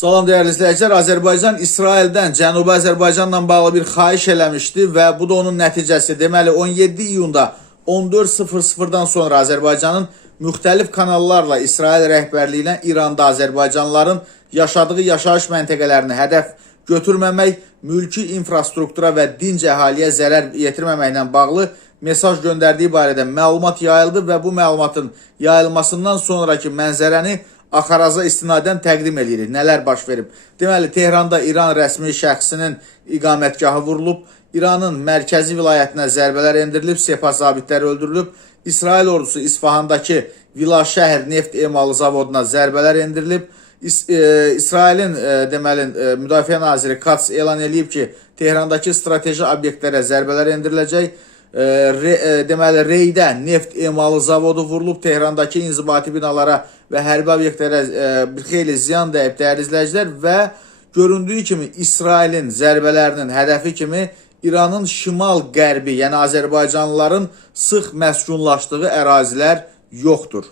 Salam dəyərli izləyicilər, Azərbaycan İsraildən Cənubi Azərbaycanla bağlı bir xahiş eləmişdi və bu da onun nəticəsi. Deməli 17 iyunda 14:00-dan sonra Azərbaycanın müxtəlif kanallarla İsrail rəhbərliyinə İranda Azərbaycanlıların yaşadığı yaşayış məntəqələrini hədəf götürməmək, mülki infrastruktura və dinc əhaliyə zərər yetirməməklə bağlı mesaj göndərdiyi barədə məlumat yayıldı və bu məlumatın yayılmasından sonraki mənzərəni Axaraza istinadən təqdim edirik. Nələr baş verib? Deməli, Tehranda İran rəsmi şəxsinin iqamətgahı vurulub, İranın mərkəzi vilayətinə zərbələr endirilib, Sepah zabitləri öldürülüb, İsrail ordusu İsfahandakı Vilaşəhər neft emalı zavoduna zərbələr endirilib, İsrailin Müdafiə naziri Katz elan edib ki, Tehrandakı strateji obyektlərə zərbələr endiriləcək. Deməli, Reydə neft emalı zavodu vurulub, Tehrandakı inzibati binalara və hərbi obyektlərə bir xeyli ziyan dəyib dəyərli izləyicilər və göründüyü kimi İsrailin zərbələrinin hədəfi kimi İranın şimal-qərbi, yəni Azərbaycanlıların sıx məskunlaşdığı ərazilər yoxdur.